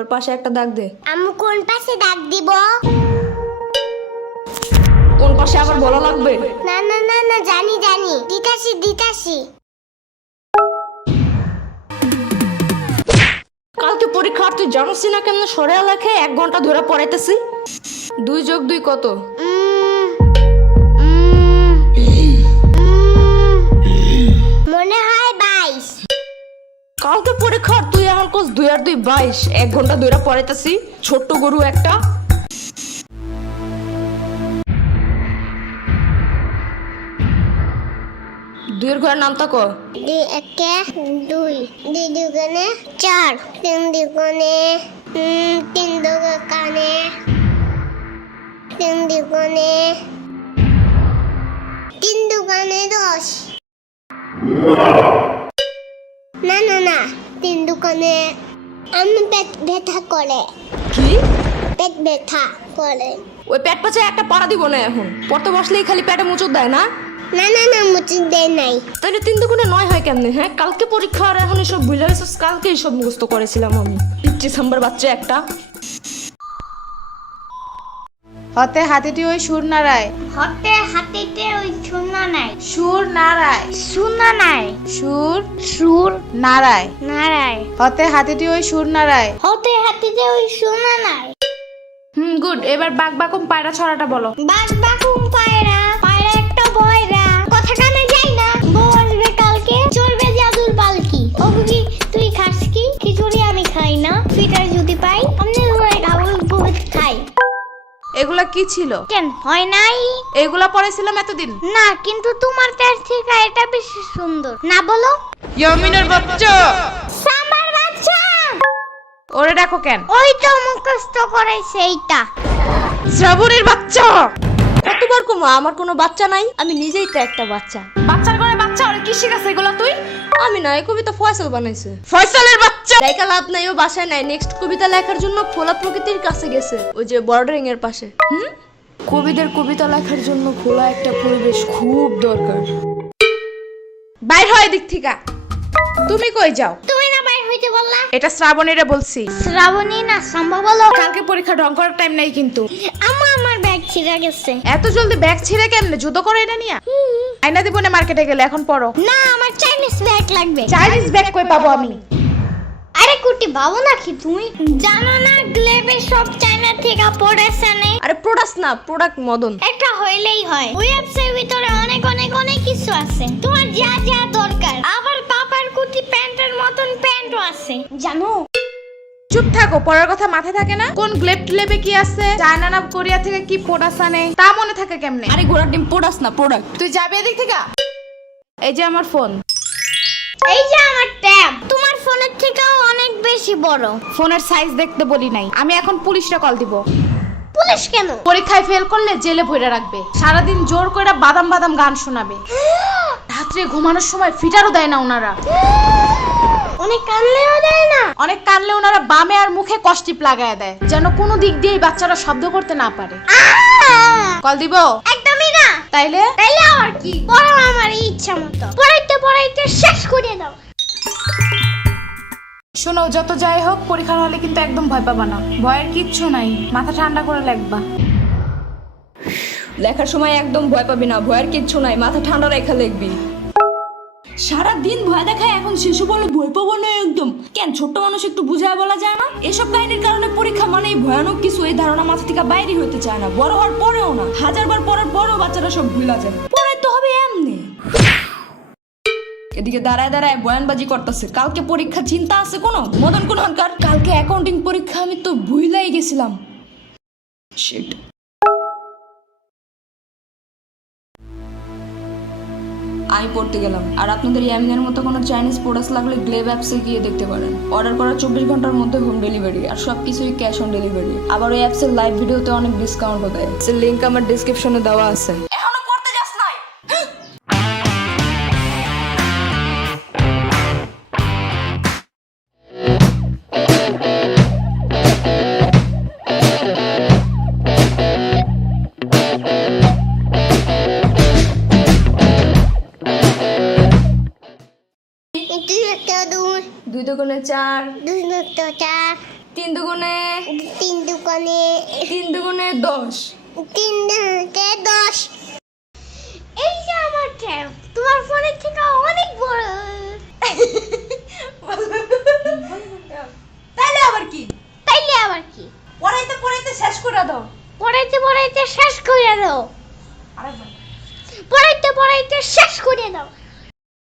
এবার পাশে একটা দাগ দে। আম্মু কোন পাশে দাগ দিব? কোন পাশে আবার বলা লাগবে? না না না না, জানি জানি, দিতাছি। কালকে পরীক্ষা, তুই জানিস না কেমন সরে লেখে 1 ঘন্টা ধরে পড়াইতেছি। 2 + 2 কত? মনে হয় 22। কালকে পরীক্ষা, তুই আমার কোস 2 আর 2 22। 1 ঘন্টা ধরে পড়াইতেছি, ছোট্ট গরু একটা। দুইয়ের ঘরের নামটা ক? 2 একে 2, 2 দুগুণে 4, 3 দুগুণে 3 দুগুণে 3 দুগুণে 10। না না না, 3 দুগুণে আমি পেট ব্যথা করে। কি? পেট ব্যথা করে। ওই পেট পাচে একটা পাড়া দিব না এখন। পড়তে বসলেই খালি পেটে মুচুর দেয় না? না না না, মুচি দেয় নাই। তাহলে 3 দুগুণে 9 হয় কেমনে? হ্যাঁ, কালকে পরীক্ষা আর এখন এসব ভুলে গেছিস? কালকে এসব মুখস্থ করেছিলাম আমি। 25 নম্বর বাচ্চা একটা। হতে হাতিটি ওই সুর নাড়ায়। হতে হাতিতে ওই শূন্য নাই। সুর নাড়ায়। শূন্য নাই। সুর নাড়ায়। নারায়। হতে হাতিটি ওই সুর নাড়ায়। হতে হাতিতে ওই শূন্য নাই। গুড। এবার বাক বাকুম পায়রা ছড়াটা বলো। বাক বাকুম পায়রা, পায়রা একটা বয়রা, কথা কানে যাই না, বউ আসবে কালকে, চলবে জাদুর পালকি। ও বুঝি তুই খাস কি? খিচুড়ি আমি খাই না, ফিটার যদি পাই আমনে ধরে গাবল বহুত খাই। এগুলা কি ছিল? কেন হয় নাই? এগুলা পড়েছিলাম এতদিন। না, কিন্তু তোমার তার থেকে এটা বেশি সুন্দর। না বলো? ইয়ামিনের বাচ্চা। সাম্বার বাচ্চা। ওরে দেখো কেন? ওই তো মুখস্থ করে সেইটা। শ্রাবণের বাচ্চা। কতবার কমা, আমার কোনো বাচ্চা নাই, আমি নিজেই তো একটা বাচ্চা। বাচ্চার ঘরে বাচ্চা, ওরে কি শিখাছে এগুলা তুই? আমি না, এই কবিতা ফয়সাল বানাইছে। ফয়সালের বাচ্চা। লেখা লাভ নাই, ও বাসায় নাই। নেক্সট কবিতা লেখার জন্য খোলা প্রকৃতির কাছে গেছে, ওই যে বর্ডারিং এর পাশে। কবিদের কবিতা লেখার জন্য খোলা একটা পরিবেশ খুব দরকার। বাইর হয় দিক থেকে। তুমি কই যাও? তুমি না বাইর হইতে বললা? এটা শ্রাবণীরে বলছি। শ্রাবণী না সম্ভব বলো। কালকে পরীক্ষা ঢং করার টাইম নাই কিন্তু। আমার ব্যাগ ছিঁড়ে গেছে। এত জলদি ব্যাগ ছিঁড়ে কেমনে? যুদ্ধ করে এটা নিয়া? আয়না দিব না মার্কেটে গেলে, এখন পড়ো। না, আমার চাইনিজ ব্যাগ লাগবে। চাইনিজ ব্যাগ কই পাবো আমি? আরে কুটি বাবু নাকি তুমি? জানো না গ্লেবে সব চায়না থেকে পড়েছে নে? আরে প্রোডাক্ট না, প্রোডাক্ট মদন। একটা হইলেই হয়। ওয়েবসাইটের ভিতরে অনেক অনেক অনেক কিছু আছে, তোমার যা যা দরকার। আবার পাপার কুটি প্যান্টের মতন প্যান্টও আছে, জানো? চুপ থাকো, পড়ার কথা মাথায় থাকে না? কোন গ্লেব টেলেবে কি আছে, চায়না না কোরিয়া থেকে কি প্রোডাক্ট আনে, তা মনে থাকে কেমনে? আরে ঘোড়ার ডিম প্রোডাক্ট না, প্রোডাক্ট। তুই যাবে এদিক থেকে। এই যে আমার ফোন। এই যে আমার ট্যাব, তোমার ফোনের থেকেও অনেক বেশি বড়। ফোনের সাইজ দেখতে বলি নাই। আমি এখন পুলিশে কল দিব। পুলিশ কেন? পরীক্ষায় ফেল করলে জেলে ভরে রাখবে, সারাদিন জোর করে বাদাম বাদাম গান শোনাবে, রাত্রে ঘুমানোর সময় ফিটারও দেয় না ওনারা। অনেক কানলেও দেয় না? অনেক কানলে ওনারা বামে আর মুখে কষ্টিপ লাগায় দেয়, যেন কোনো দিক দিয়ে বাচ্চারা শব্দ করতে না পারে। কল দিব? একদমই না। তাইলে আর কি, পড়ো আমার ইচ্ছা মতো। পড়াইতে শেষ করে দাও। শোনো, যত যাই হোক পরীক্ষার হলে কিন্তু একদম ভয় পাবা না। ভয়ের কিচ্ছু নাই, মাথা ঠান্ডা করে লিখবা। লেখার সময় একদম ভয় পাবি না, ভয়ের কিচ্ছু নাই, মাথা ঠান্ডা রেখা লিখবি। সারাদিন ভয় দেখায়, এখন শিশু বলে ভয় পাবো না একদম। কেন, ছোট্ট মানুষ একটু বুঝায় বলা যায় না? এসব কাহিনীর কারণে পরীক্ষা মানেই ভয়ানক কিছু, এই ধারণা মাথা থেকে বাইরে হইতে চায় না। বড় হওয়ার পরেও না, 1000 বার পড়ার পরেও বাচ্চারা সব ভুলা যায়। পড়াই তো হবে এমনি। এদিকে দাঁড়ায় দাঁড়ায় বয়ানবাজি করতেছে। কালকে পরীক্ষা, চিন্তা আছে কোনো? মদন কোন হনকার, কালকে অ্যাকাউন্টিং পরীক্ষা, আমি তো ভুলাই গেছিলাম। শিট। আমি পড়তে গেলাম। আর আপনাদের ইয়ামিনের মতো কোনো চাইনিজ প্রোডাক্টস লাগলে গ্লেব অ্যাপসে গিয়ে দেখতে পারেন। অর্ডার করার 24 ঘন্টার মধ্যে হোম ডেলিভারি, আর সবকিছুই ক্যাশ অন ডেলিভারি। আবার ওই অ্যাপসের লাইভ ভিডিওতে অনেক ডিসকাউন্টও দেয়। এর লিংক আমার ডেসক্রিপশনে দেওয়া আছে। এখনো পড়তে যাস নাই? দুই একটা দুই, 2 দুগুণে 4, 2 একটা 4, 3 দুগুণে 3 দুগুণে 3 দুগুণে 10। 3 দুগুণে 10। এই যে আমার ট্যাব তোমার ফোনের থেকে অনেক বড়। তাইলে আবার কি? তাইলে আবার কি? পড়াইতে পড়াইতে শেষ করে দাও। পড়াইতে পড়াইতে শেষ করে দাও। আরেকবার। পড়াইতে পড়াইতে শেষ করে দাও।